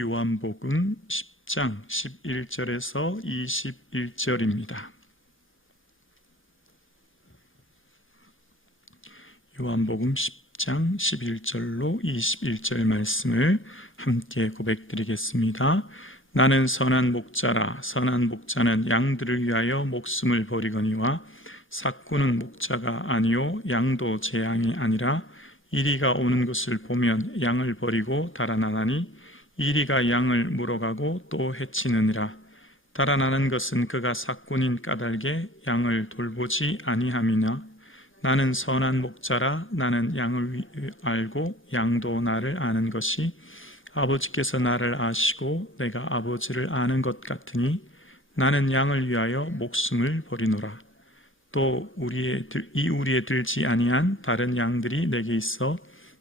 요한복음 10장 11절에서 21절입니다. 요한복음 10장 11절로 21절 말씀을 함께 고백드리겠습니다. 나는 선한 목자라. 선한 목자는 양들을 위하여 목숨을 버리거니와 삭구는 목자가 아니요 양도 제 양이 아니라 이리가 오는 것을 보면 양을 버리고 달아나나니 이리가 양을 물어가고 또 해치느니라. 달아나는 것은 그가 삭군인 까닭에 양을 돌보지 아니함이나 나는 선한 목자라. 나는 양을 알고 양도 나를 아는 것이 아버지께서 나를 아시고 내가 아버지를 아는 것 같으니 나는 양을 위하여 목숨을 버리노라. 또 이 우리에 들지 아니한 다른 양들이 내게 있어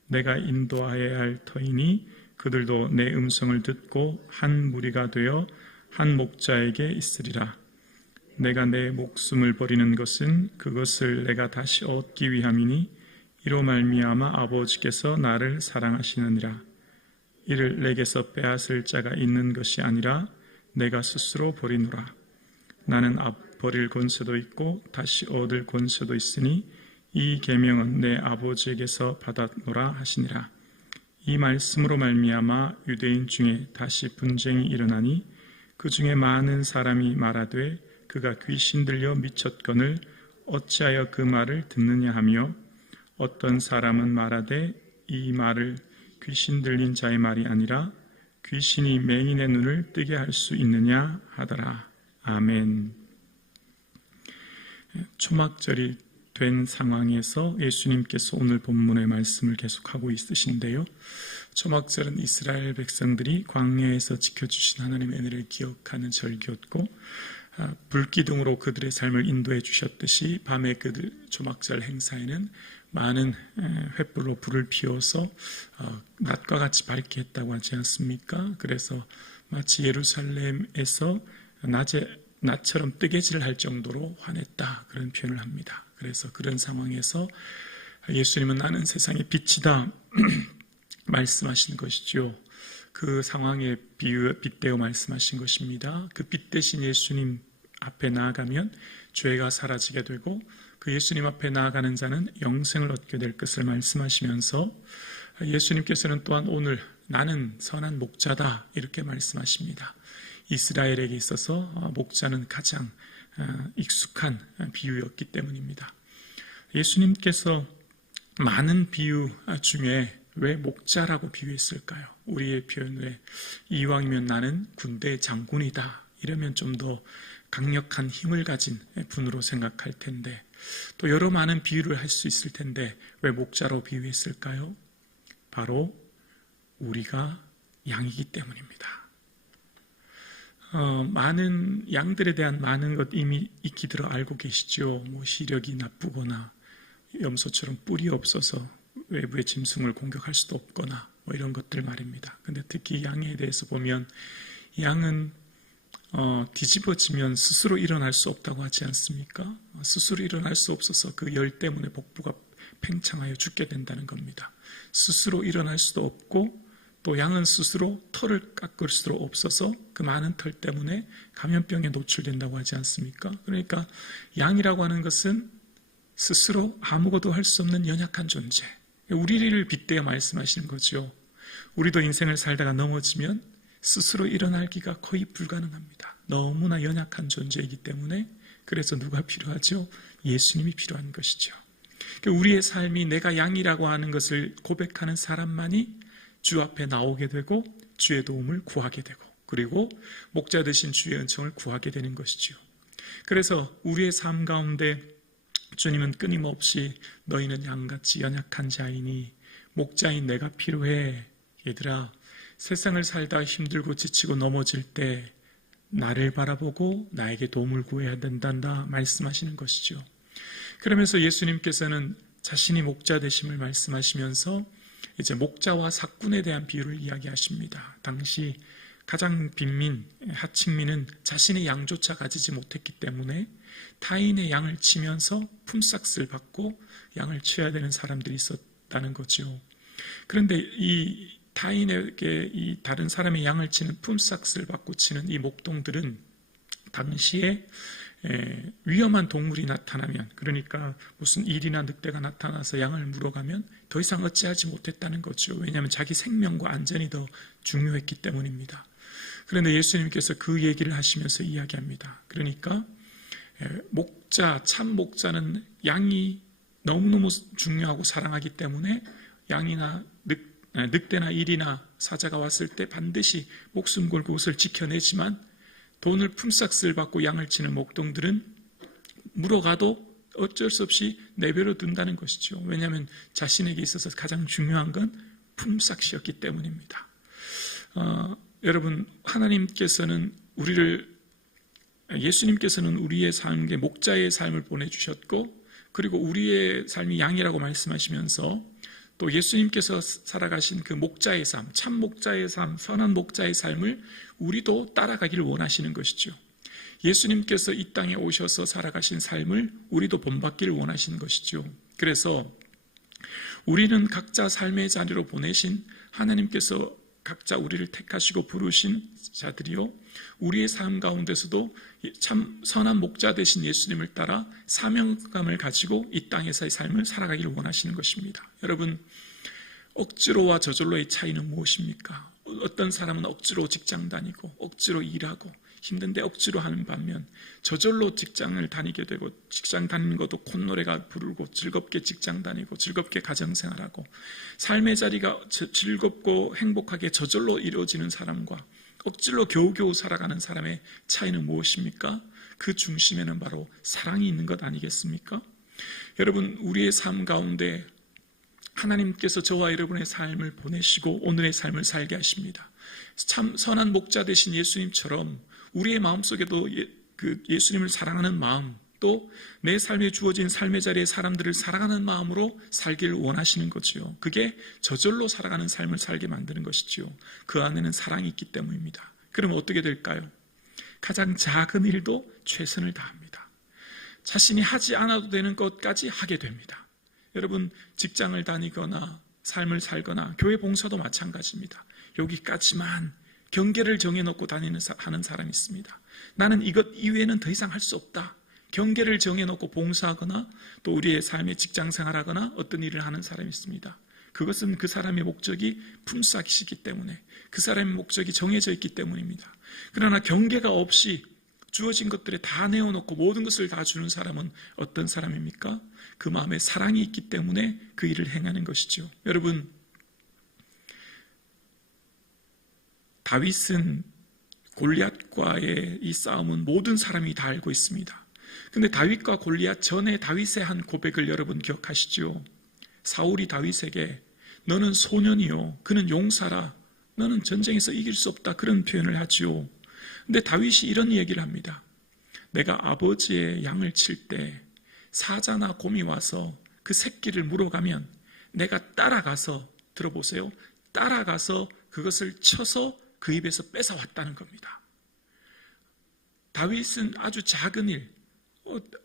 내가 인도하여야 할 터이니 그들도 내 음성을 듣고 한 무리가 되어 한 목자에게 있으리라. 내가 내 목숨을 버리는 것은 그것을 내가 다시 얻기 위함이니 이로 말미암아 아버지께서 나를 사랑하시느니라. 이를 내게서 빼앗을 자가 있는 것이 아니라 내가 스스로 버리노라. 나는 버릴 권세도 있고 다시 얻을 권세도 있으니 이 계명은 내 아버지에게서 받았노라 하시니라. 이 말씀으로 말미암아 유대인 중에 다시 분쟁이 일어나니 그 중에 많은 사람이 말하되 그가 귀신 들려 미쳤거늘 어찌하여 그 말을 듣느냐 하며 어떤 사람은 말하되 이 말을 귀신 들린 자의 말이 아니라 귀신이 맹인의 눈을 뜨게 할 수 있느냐 하더라. 아멘. 초막절이 된 상황에서 예수님께서 오늘 본문의 말씀을 계속하고 있으신데요. 초막절은 이스라엘 백성들이 광야에서 지켜주신 하나님의 은혜를 기억하는 절기였고 불기둥으로 그들의 삶을 인도해 주셨듯이 밤에 그들 초막절 행사에는 많은 횃불로 불을 피워서 낮과 같이 밝게 했다고 하지 않습니까? 그래서 마치 예루살렘에서 낮처럼 뜨개질을 할 정도로 환했다, 그런 표현을 합니다. 그래서 그런 상황에서 예수님은 나는 세상의 빛이다 말씀하신 것이죠. 그 상황에 빗대어 말씀하신 것입니다. 그 빛 대신 예수님 앞에 나아가면 죄가 사라지게 되고 그 예수님 앞에 나아가는 자는 영생을 얻게 될 것을 말씀하시면서 예수님께서는 또한 오늘 나는 선한 목자다 이렇게 말씀하십니다. 이스라엘에게 있어서 목자는 가장 익숙한 비유였기 때문입니다. 예수님께서 많은 비유 중에 왜 목자라고 비유했을까요? 우리의 표현에 이왕이면 나는 군대 장군이다 이러면 좀 더 강력한 힘을 가진 분으로 생각할 텐데 또 여러 많은 비유를 할 수 있을 텐데 왜 목자로 비유했을까요? 바로 우리가 양이기 때문입니다. 많은 양들에 대한 많은 것 이미 익히 들어 알고 계시죠. 시력이 나쁘거나 염소처럼 뿔이 없어서 외부의 짐승을 공격할 수도 없거나 이런 것들 말입니다. 근데 특히 양에 대해서 보면 양은 뒤집어지면 스스로 일어날 수 없다고 하지 않습니까? 스스로 일어날 수 없어서 그 열 때문에 복부가 팽창하여 죽게 된다는 겁니다. 스스로 일어날 수도 없고 또 양은 스스로 털을 깎을 수도 없어서 그 많은 털 때문에 감염병에 노출된다고 하지 않습니까? 그러니까 양이라고 하는 것은 스스로 아무것도 할 수 없는 연약한 존재. 우리를 빗대어 말씀하시는 거죠. 우리도 인생을 살다가 넘어지면 스스로 일어나기가 거의 불가능합니다. 너무나 연약한 존재이기 때문에 그래서 누가 필요하죠? 예수님이 필요한 것이죠. 우리의 삶이 내가 양이라고 하는 것을 고백하는 사람만이 주 앞에 나오게 되고 주의 도움을 구하게 되고 그리고 목자 되신 주의 은총을 구하게 되는 것이죠. 그래서 우리의 삶 가운데 주님은 끊임없이 너희는 양같이 연약한 자이니 목자인 내가 필요해. 얘들아, 세상을 살다 힘들고 지치고 넘어질 때 나를 바라보고 나에게 도움을 구해야 된단다 말씀하시는 것이죠. 그러면서 예수님께서는 자신이 목자 되심을 말씀하시면서 이제 목자와 삭군에 대한 비유를 이야기하십니다. 당시 가장 빈민, 하층민은 자신의 양조차 가지지 못했기 때문에 타인의 양을 치면서 품삯을 받고 양을 치어야 되는 사람들이 있었다는 거죠. 그런데 이 타인에게 이 다른 사람의 양을 치는 품삯을 받고 치는 이 목동들은 당시에 위험한 동물이 나타나면, 그러니까 무슨 일이나 늑대가 나타나서 양을 물어가면 더 이상 어찌하지 못했다는 거죠. 왜냐하면 자기 생명과 안전이 더 중요했기 때문입니다. 그런데 예수님께서 그 얘기를 하시면서 이야기합니다. 그러니까 목자, 참 목자는 양이 너무너무 중요하고 사랑하기 때문에 양이나 늑대나 일이나 사자가 왔을 때 반드시 목숨 걸고 그것을 지켜내지만, 돈을 품삯을 받고 양을 치는 목동들은 물어가도 어쩔 수 없이 내버려 둔다는 것이죠. 왜냐하면 자신에게 있어서 가장 중요한 건 품삯이었기 때문입니다. 여러분, 예수님께서는 우리의 삶에 목자의 삶을 보내주셨고, 그리고 우리의 삶이 양이라고 말씀하시면서 또 예수님께서 살아가신 그 목자의 삶, 참 목자의 삶, 선한 목자의 삶을 우리도 따라가기를 원하시는 것이죠. 예수님께서 이 땅에 오셔서 살아가신 삶을 우리도 본받기를 원하시는 것이죠. 그래서 우리는 각자 삶의 자리로 보내신 하나님께서 각자 우리를 택하시고 부르신 자들이요, 우리의 삶 가운데서도 참 선한 목자 되신 예수님을 따라 사명감을 가지고 이 땅에서의 삶을 살아가기를 원하시는 것입니다. 여러분, 억지로와 저절로의 차이는 무엇입니까? 어떤 사람은 억지로 직장 다니고 억지로 일하고 힘든데 억지로 하는 반면, 저절로 직장을 다니게 되고 직장 다니는 것도 콧노래가 부르고 즐겁게 직장 다니고 즐겁게 가정생활하고 삶의 자리가 즐겁고 행복하게 저절로 이루어지는 사람과 억지로 겨우겨우 살아가는 사람의 차이는 무엇입니까? 그 중심에는 바로 사랑이 있는 것 아니겠습니까? 여러분, 우리의 삶 가운데 하나님께서 저와 여러분의 삶을 보내시고 오늘의 삶을 살게 하십니다. 참 선한 목자 되신 예수님처럼 우리의 마음속에도 그 예수님을 사랑하는 마음, 또 내 삶에 주어진 삶의 자리에 사람들을 사랑하는 마음으로 살기를 원하시는 거지요. 그게 저절로 살아가는 삶을 살게 만드는 것이지요. 그 안에는 사랑이 있기 때문입니다. 그럼 어떻게 될까요? 가장 작은 일도 최선을 다합니다. 자신이 하지 않아도 되는 것까지 하게 됩니다. 여러분, 직장을 다니거나 삶을 살거나 교회 봉사도 마찬가지입니다. 여기까지만 경계를 정해놓고 하는 사람이 있습니다. 나는 이것 이외에는 더 이상 할 수 없다. 경계를 정해놓고 봉사하거나 또 우리의 삶의 직장 생활하거나 어떤 일을 하는 사람이 있습니다. 그것은 그 사람의 목적이 품삯이기 때문에, 그 사람의 목적이 정해져 있기 때문입니다. 그러나 경계가 없이 주어진 것들에 다 내어놓고 모든 것을 다 주는 사람은 어떤 사람입니까? 그 마음에 사랑이 있기 때문에 그 일을 행하는 것이죠. 여러분, 다윗은 골리앗과의 이 싸움은 모든 사람이 다 알고 있습니다. 근데 다윗과 골리앗 전에 다윗의 한 고백을 여러분 기억하시죠? 사울이 다윗에게 너는 소년이요, 그는 용사라, 너는 전쟁에서 이길 수 없다, 그런 표현을 하지요. 근데 다윗이 이런 얘기를 합니다. 내가 아버지의 양을 칠 때 사자나 곰이 와서 그 새끼를 물어가면 내가 따라가서, 들어보세요, 따라가서 그것을 쳐서 그 입에서 뺏어왔다는 겁니다. 다윗은 아주 작은 일,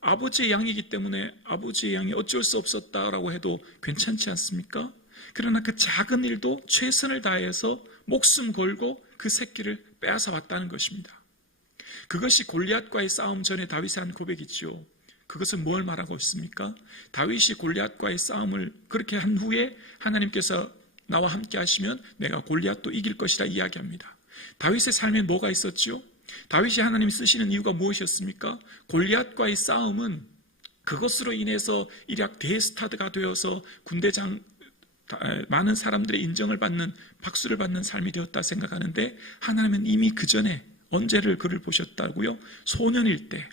아버지의 양이기 때문에 아버지의 양이 어쩔 수 없었다라고 해도 괜찮지 않습니까? 그러나 그 작은 일도 최선을 다해서 목숨 걸고 그 새끼를 빼앗아 왔다는 것입니다. 그것이 골리앗과의 싸움 전에 다윗의 한 고백이지요. 그것은 뭘 말하고 있습니까? 다윗이 골리앗과의 싸움을 그렇게 한 후에 하나님께서 나와 함께 하시면 내가 골리앗도 이길 것이라 이야기합니다. 다윗의 삶에 뭐가 있었지요? 다윗이 하나님 쓰시는 이유가 무엇이었습니까? 골리앗과의 싸움은 그것으로 인해서 일약 대스타드가 되어서 군대장, 많은 사람들의 인정을 받는, 박수를 받는 삶이 되었다 생각하는데, 하나님은 이미 그 전에 언제를 그를 보셨다고요? 소년일 때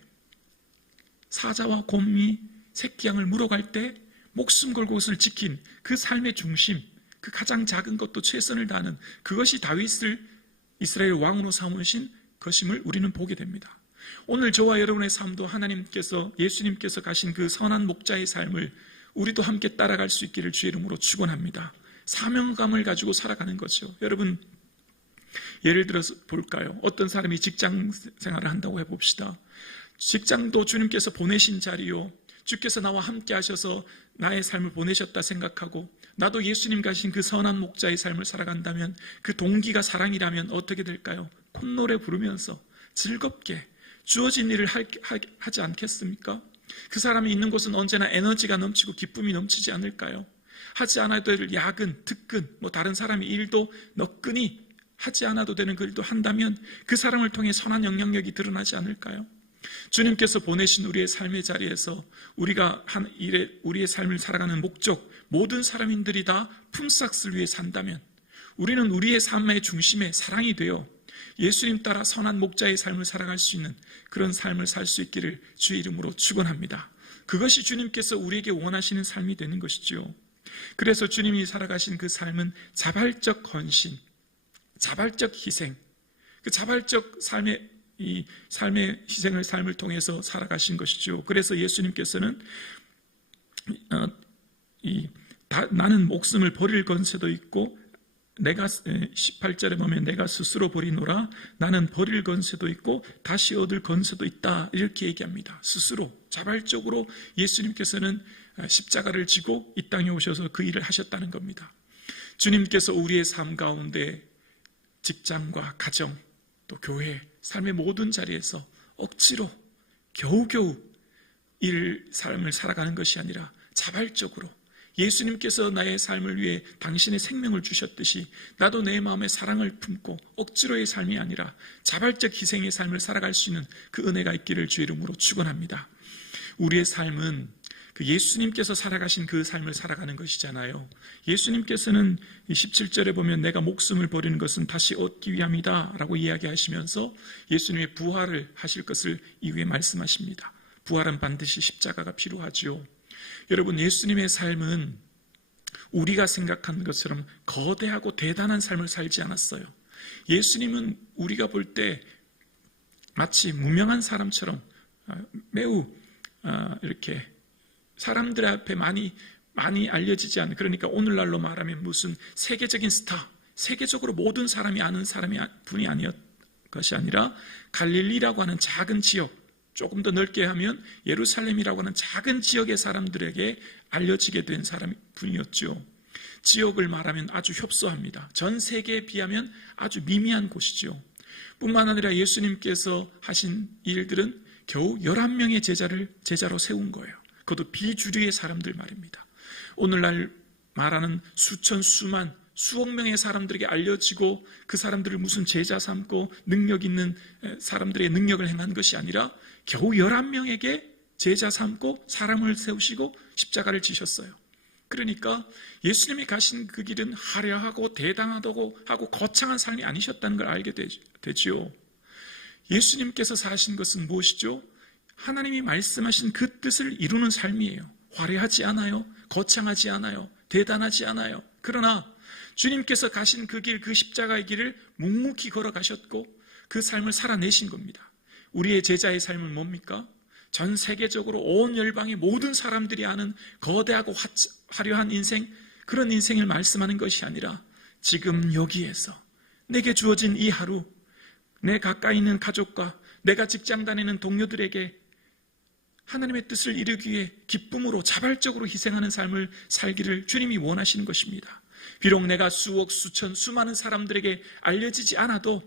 사자와 곰이 새끼 양을 물어갈 때 목숨 걸고 그것을 지킨 그 삶의 중심, 그 가장 작은 것도 최선을 다하는 그것이 다윗을 이스라엘 왕으로 삼으신 것임을 우리는 보게 됩니다. 오늘 저와 여러분의 삶도 하나님께서, 예수님께서 가신 그 선한 목자의 삶을 우리도 함께 따라갈 수 있기를 주의 이름으로 축원합니다. 사명감을 가지고 살아가는 거죠. 여러분, 예를 들어서 볼까요? 어떤 사람이 직장 생활을 한다고 해봅시다. 직장도 주님께서 보내신 자리요, 주께서 나와 함께 하셔서 나의 삶을 보내셨다 생각하고 나도 예수님 가신 그 선한 목자의 삶을 살아간다면, 그 동기가 사랑이라면 어떻게 될까요? 콧노래 부르면서 즐겁게 주어진 일을 하지 않겠습니까? 그 사람이 있는 곳은 언제나 에너지가 넘치고 기쁨이 넘치지 않을까요? 하지 않아도 될 야근, 특근, 다른 사람의 일도 너끈히 하지 않아도 되는 그 일도 한다면 그 사람을 통해 선한 영향력이 드러나지 않을까요? 주님께서 보내신 우리의 삶의 자리에서 우리가 한 일에 우리의 삶을 살아가는 목적, 모든 사람인들이 다 품삯을 위해 산다면 우리는 우리의 삶의 중심에 사랑이 되어 예수님 따라 선한 목자의 삶을 살아갈 수 있는 그런 삶을 살 수 있기를 주의 이름으로 축원합니다. 그것이 주님께서 우리에게 원하시는 삶이 되는 것이지요. 그래서 주님이 살아가신 그 삶은 자발적 헌신, 자발적 희생, 그 자발적 삶의 희생을 삶을 통해서 살아가신 것이죠. 그래서 예수님께서는 나는 목숨을 버릴 건세도 있고, 내가 18절에 보면 내가 스스로 버리노라, 나는 버릴 건세도 있고 다시 얻을 건세도 있다, 이렇게 얘기합니다. 스스로 자발적으로 예수님께서는 십자가를 지고 이 땅에 오셔서 그 일을 하셨다는 겁니다. 주님께서 우리의 삶 가운데 직장과 가정, 또 교회, 삶의 모든 자리에서 억지로 겨우겨우 삶을 살아가는 것이 아니라 자발적으로 예수님께서 나의 삶을 위해 당신의 생명을 주셨듯이 나도 내 마음에 사랑을 품고 억지로의 삶이 아니라 자발적 희생의 삶을 살아갈 수 있는 그 은혜가 있기를 주의 이름으로 축원합니다. 우리의 삶은 그 예수님께서 살아가신 그 삶을 살아가는 것이잖아요. 예수님께서는 17절에 보면 내가 목숨을 버리는 것은 다시 얻기 위함이다 라고 이야기하시면서 예수님의 부활을 하실 것을 이후에 말씀하십니다. 부활은 반드시 십자가가 필요하지요. 여러분, 예수님의 삶은 우리가 생각하는 것처럼 거대하고 대단한 삶을 살지 않았어요. 예수님은 우리가 볼 때 마치 무명한 사람처럼 매우 이렇게 사람들 앞에 많이 알려지지 않는, 그러니까 오늘날로 말하면 무슨 세계적인 스타, 세계적으로 모든 사람이 아는 분이 아니었 것이 아니라 갈릴리라고 하는 작은 지역, 조금 더 넓게 하면 예루살렘이라고 하는 작은 지역의 사람들에게 알려지게 된 분이었죠. 지역을 말하면 아주 협소합니다. 전 세계에 비하면 아주 미미한 곳이죠. 뿐만 아니라 예수님께서 하신 일들은 겨우 11명의 제자로 세운 거예요. 그것도 비주류의 사람들 말입니다. 오늘날 말하는 수천, 수만, 수억 명의 사람들에게 알려지고 그 사람들을 무슨 제자 삼고 능력 있는 사람들의 능력을 행한 것이 아니라 겨우 11명에게 제자 삼고 사람을 세우시고 십자가를 지셨어요. 그러니까 예수님이 가신 그 길은 화려하고 대단하다고 하고 거창한 삶이 아니셨다는 걸 알게 되지요. 예수님께서 사신 것은 무엇이죠? 하나님이 말씀하신 그 뜻을 이루는 삶이에요. 화려하지 않아요. 거창하지 않아요. 대단하지 않아요. 그러나 주님께서 가신 그 길, 그 십자가의 길을 묵묵히 걸어가셨고 그 삶을 살아내신 겁니다. 우리의 제자의 삶은 뭡니까? 전 세계적으로 온 열방의 모든 사람들이 아는 거대하고 화려한 인생, 그런 인생을 말씀하는 것이 아니라 지금 여기에서 내게 주어진 이 하루, 내 가까이 있는 가족과 내가 직장 다니는 동료들에게 하나님의 뜻을 이루기 위해 기쁨으로 자발적으로 희생하는 삶을 살기를 주님이 원하시는 것입니다. 비록 내가 수억, 수천, 수많은 사람들에게 알려지지 않아도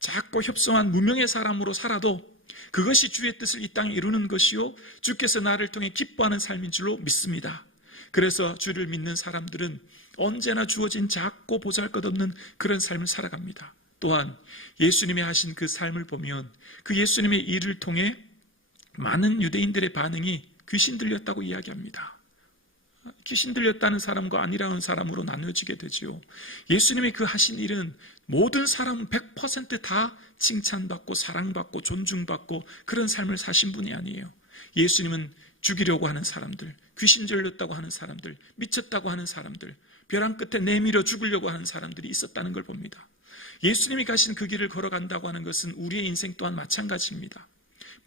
작고 협소한 무명의 사람으로 살아도 그것이 주의 뜻을 이 땅에 이루는 것이요 주께서 나를 통해 기뻐하는 삶인 줄로 믿습니다. 그래서 주를 믿는 사람들은 언제나 주어진 작고 보잘것없는 그런 삶을 살아갑니다. 또한 예수님이 하신 그 삶을 보면 그 예수님의 일을 통해 많은 유대인들의 반응이 귀신 들렸다고 이야기합니다. 귀신 들렸다는 사람과 아니라는 사람으로 나누어지게 되죠. 예수님이 그 하신 일은 모든 사람은 100% 칭찬받고 사랑받고 존중받고 그런 삶을 사신 분이 아니에요. 예수님은 죽이려고 하는 사람들, 귀신 들렸다고 하는 사람들, 미쳤다고 하는 사람들, 벼랑 끝에 내밀어 죽으려고 하는 사람들이 있었다는 걸 봅니다. 예수님이 가신 그 길을 걸어간다고 하는 것은 우리의 인생 또한 마찬가지입니다.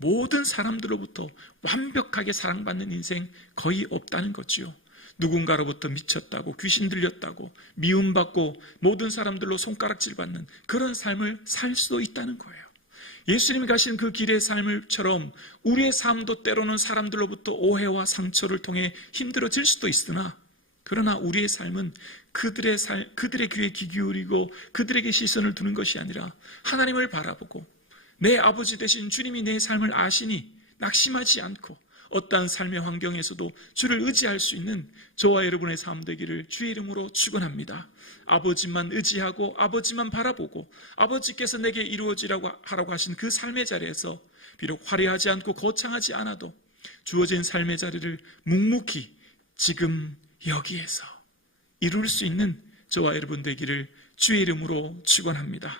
모든 사람들로부터 완벽하게 사랑받는 인생 거의 없다는 거지요. 누군가로부터 미쳤다고, 귀신 들렸다고, 미움받고 모든 사람들로 손가락질 받는 그런 삶을 살 수도 있다는 거예요. 예수님이 가신 그 길의 삶을처럼 우리의 삶도 때로는 사람들로부터 오해와 상처를 통해 힘들어질 수도 있으나, 그러나 우리의 삶은 그들의 귀에 귀 기울이고 그들에게 시선을 두는 것이 아니라 하나님을 바라보고 내 아버지 되신 주님이 내 삶을 아시니 낙심하지 않고 어떠한 삶의 환경에서도 주를 의지할 수 있는 저와 여러분의 삶 되기를 주의 이름으로 축원합니다. 아버지만 의지하고 아버지만 바라보고 아버지께서 내게 이루어지라고 하라고 하신 그 삶의 자리에서 비록 화려하지 않고 거창하지 않아도 주어진 삶의 자리를 묵묵히 지금 여기에서 이룰 수 있는 저와 여러분 되기를 주의 이름으로 축원합니다.